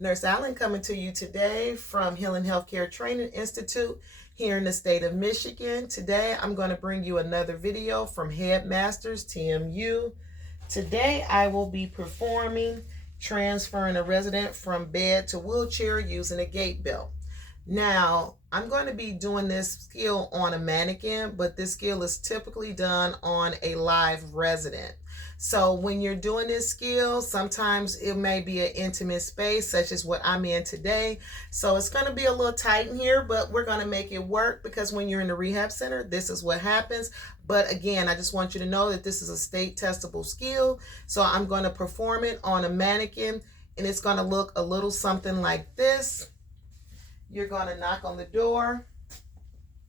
Nurse Allen coming to you today from Healing Healthcare Training Institute here in the state of Michigan. Today I'm going to bring you another video from Headmasters TMU. Today I will be performing transferring a resident from bed to wheelchair using a gait belt. Now, I'm going to be doing this skill on a mannequin, but this skill is typically done on a live resident. So when you're doing this skill, sometimes it may be an intimate space, such as what I'm in today. So it's going to be a little tight in here, but we're going to make it work because when you're in the rehab center, this is what happens. But again, I just want you to know that this is a state testable skill. So I'm going to perform it on a mannequin, and it's going to look a little something like this. You're going to knock on the door.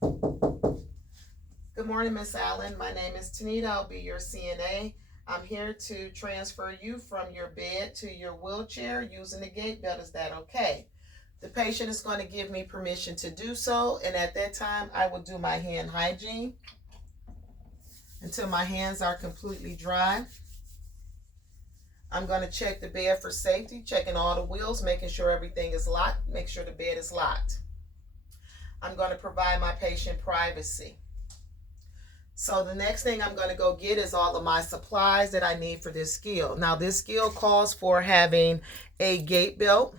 Good morning, Miss Allen. My name is Tanita. I'll be your CNA. I'm here to transfer you from your bed to your wheelchair using the gait belt. Is that okay? The patient is going to give me permission to do so, and at that time, I will do my hand hygiene until my hands are completely dry. I'm going to check the bed for safety, checking all the wheels, making sure everything is locked, make sure the bed is locked. I'm going to provide my patient privacy. So the next thing I'm going to go get is all of my supplies that I need for this skill. Now this skill calls for having a gait belt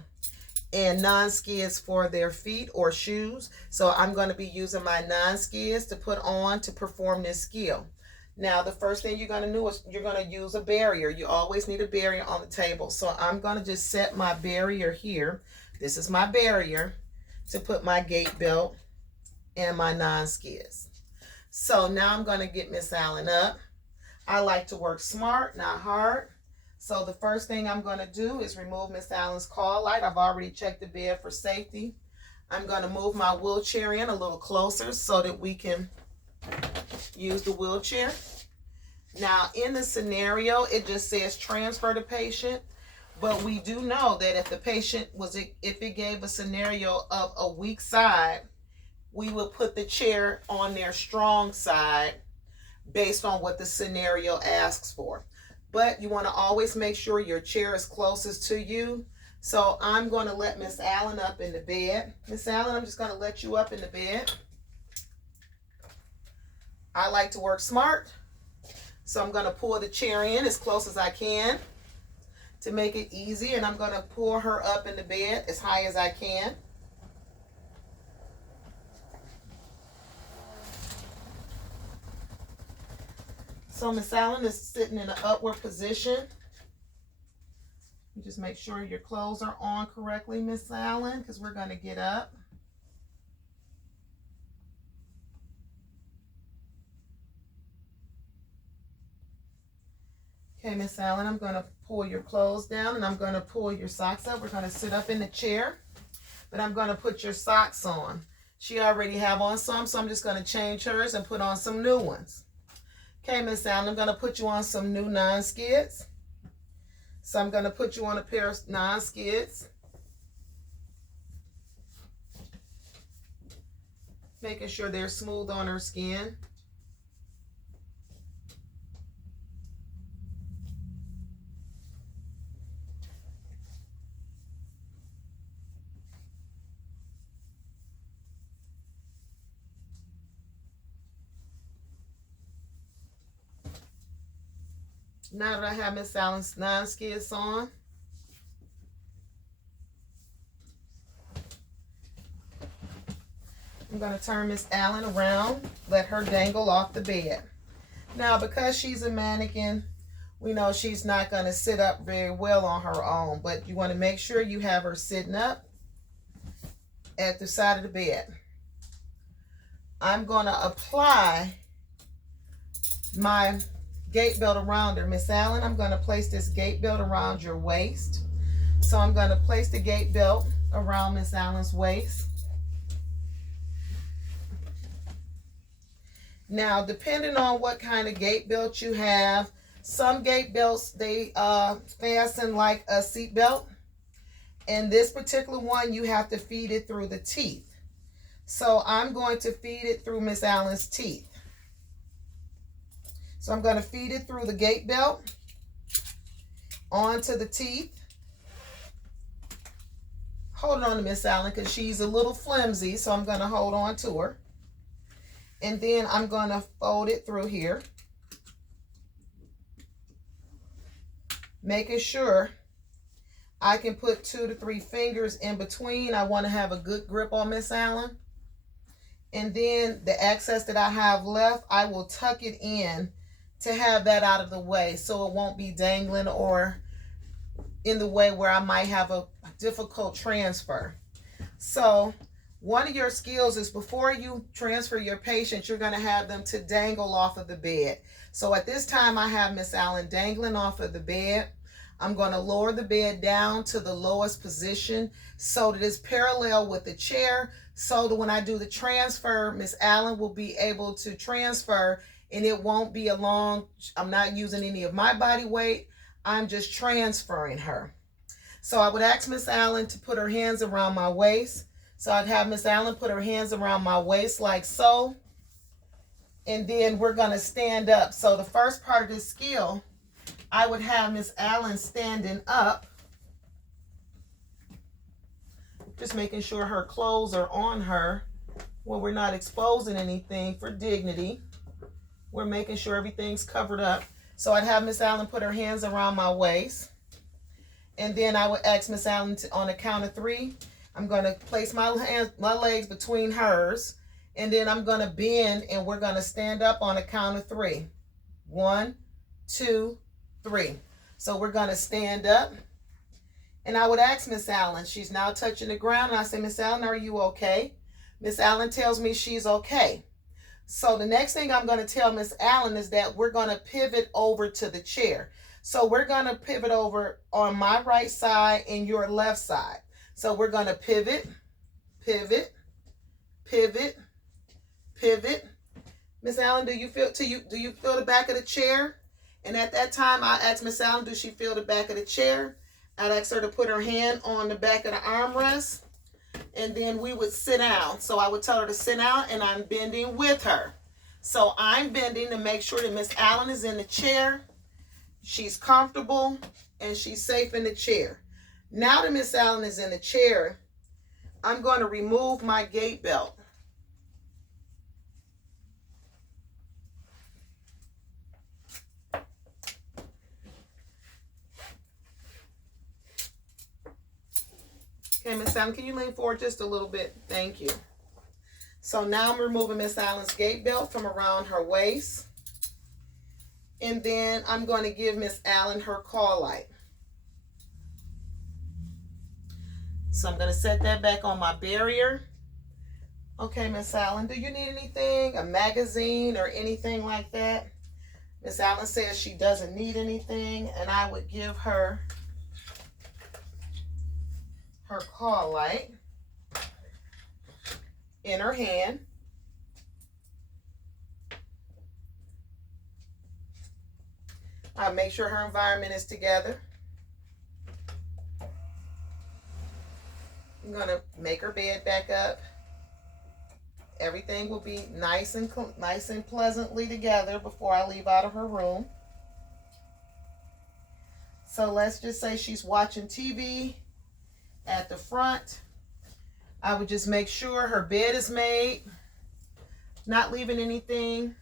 and non-skids for their feet or shoes. So I'm going to be using my non-skids to put on to perform this skill. Now, the first thing you're going to do is you're going to use a barrier. You always need a barrier on the table. So I'm going to just set my barrier here. This is my barrier to put my gait belt and my non-skids. So now I'm going to get Miss Allen up. I like to work smart, not hard. So the first thing I'm going to do is remove Miss Allen's call light. I've already checked the bed for safety. I'm going to move my wheelchair in a little closer so that we can use the wheelchair. Now in the scenario, it just says transfer the patient, but we do know that if the patient if it gave a scenario of a weak side, we would put the chair on their strong side based on what the scenario asks for. But you want to always make sure your chair is closest to you. So I'm going to let Miss Allen up in the bed. Miss Allen, I'm just going to let you up in the bed. I like to work smart, so I'm going to pull the chair in as close as I can to make it easy, and I'm going to pull her up in the bed as high as I can. So Miss Allen is sitting in an upward position. You just make sure your clothes are on correctly, Miss Allen, because we're going to get up. Okay, Miss Allen, I'm going to pull your clothes down and I'm going to pull your socks up. We're going to sit up in the chair, but I'm going to put your socks on. She already have on some, so I'm just going to change hers and put on some new ones. Okay, Miss Allen, I'm going to put you on some new non-skids. So I'm going to put you on a pair of non-skids. Making sure they're smooth on her skin. Now that I have Miss Allen's non-skids on, I'm going to turn Miss Allen around, let her dangle off the bed. Now, because she's a mannequin, we know she's not going to sit up very well on her own, but you want to make sure you have her sitting up at the side of the bed. I'm going to apply my gait belt around her. Miss Allen, I'm going to place this gait belt around your waist. So I'm going to place the gait belt around Miss Allen's waist. Now, depending on what kind of gait belt you have, some gait belts, they fasten like a seat belt. And this particular one, you have to feed it through the teeth. So I'm going to feed it through Miss Allen's teeth. So I'm going to feed it through the gait belt onto the teeth. holding on to Miss Allen because she's a little flimsy, so I'm going to hold on to her. And then I'm going to fold it through here, making sure I can put 2 to 3 fingers in between. I want to have a good grip on Miss Allen. And then the excess that I have left, I will tuck it in to have that out of the way so it won't be dangling or in the way where I might have a difficult transfer. So one of your skills is before you transfer your patient, you're going to have them to dangle off of the bed. So at this time, I have Miss Allen dangling off of the bed. I'm going to lower the bed down to the lowest position so that it's parallel with the chair, so that when I do the transfer, Miss Allen will be able to transfer and it won't be I'm not using any of my body weight. I'm just transferring her. So I would ask Miss Allen to put her hands around my waist. So I'd have Miss Allen put her hands around my waist like so. And then we're going to stand up. So the first part of this skill, I would have Miss Allen standing up. Just making sure her clothes are on her. Well, we're not exposing anything for dignity. We're making sure everything's covered up. So I'd have Miss Allen put her hands around my waist. And then I would ask Miss Allen on a count of 3. I'm going to place my legs between hers. And then I'm going to bend and we're going to stand up on a count of 3. 1, 2, 3. So we're going to stand up. And I would ask Miss Allen, she's now touching the ground. And I say, Miss Allen, are you okay? Miss Allen tells me she's okay. So the next thing I'm going to tell Miss Allen is that we're going to pivot over to the chair. So we're going to pivot over on my right side and your left side. So we're going to pivot, pivot, pivot, pivot. Miss Allen, do you feel the back of the chair? And at that time, I asked Miss Allen, does she feel the back of the chair? I'd ask her to put her hand on the back of the armrest, and then we would sit down. So I would tell her to sit down, and I'm bending with her. So I'm bending to make sure that Miss Allen is in the chair, she's comfortable, and she's safe in the chair. Now that Miss Allen is in the chair, I'm going to remove my gait belt. Okay, Miss Allen, can you lean forward just a little bit? Thank you. So now I'm removing Miss Allen's gait belt from around her waist. And then I'm going to give Miss Allen her call light. So I'm going to set that back on my barrier. Okay, Miss Allen, do you need anything? A magazine or anything like that? Miss Allen says she doesn't need anything, and I would give her her call light in her hand. I'll make sure her environment is together. I'm going to make her bed back up. Everything will be nice and pleasantly together before I leave out of her room. So let's just say she's watching TV at the front. I would just make sure her bed is made, not leaving anything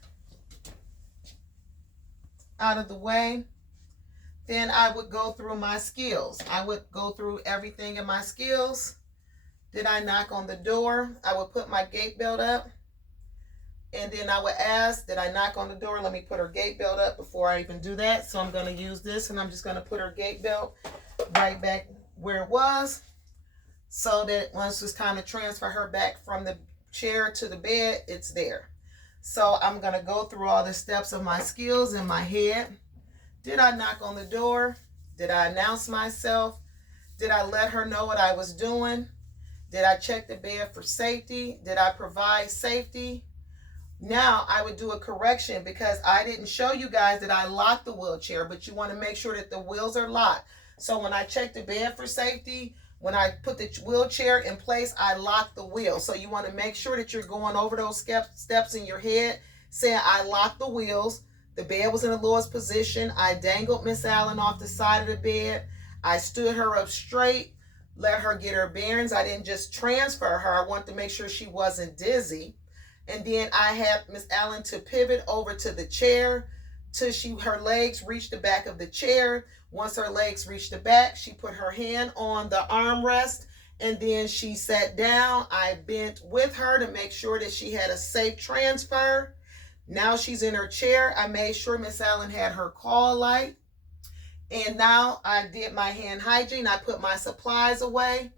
out of the way. Then I would go through my skills. I would go through everything in my skills. Did I knock on the door? I would put my gate belt up. And then I would ask, did I knock on the door? Let me put her gate belt up before I even do that. So I'm going to use this, and I'm just going to put her gate belt right back where it was, so that once it's time to transfer her back from the chair to the bed, it's there. So I'm going to go through all the steps of my skills in my head. Did I knock on the door? Did I announce myself? Did I let her know what I was doing? Did I check the bed for safety? Did I provide safety? Now I would do a correction, because I didn't show you guys that I locked the wheelchair, but you want to make sure that the wheels are locked. So when I check the bed for safety, when I put the wheelchair in place, I lock the wheel. So you want to make sure that you're going over those steps in your head, saying I locked the wheels. The bed was in the lowest position. I dangled Miss Allen off the side of the bed. I stood her up straight. let her get her bearings. I didn't just transfer her. I wanted to make sure she wasn't dizzy. And then I had Miss Allen to pivot over to the chair till her legs reached the back of the chair. Once her legs reached the back, she put her hand on the armrest and then she sat down. I bent with her to make sure that she had a safe transfer. Now she's in her chair. I made sure Miss Allen had her call light. And now I did my hand hygiene. I put my supplies away.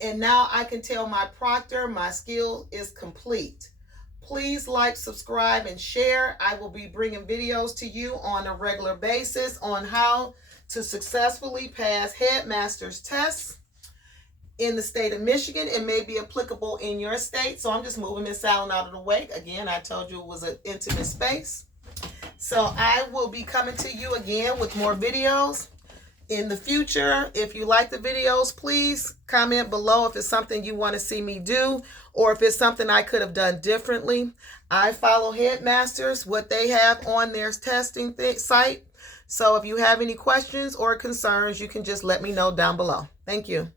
And now I can tell my proctor my skill is complete. Please like, subscribe, and share. I will be bringing videos to you on a regular basis on how to successfully pass Headmaster's tests in the state of Michigan. It may be applicable in your state. So I'm just moving Miss Allen out of the way. Again, I told you it was an intimate space. So I will be coming to you again with more videos in the future. If you like the videos, please comment below if it's something you want to see me do or if it's something I could have done differently. I follow Headmasters, what they have on their testing site. So if you have any questions or concerns, you can just let me know down below. Thank you.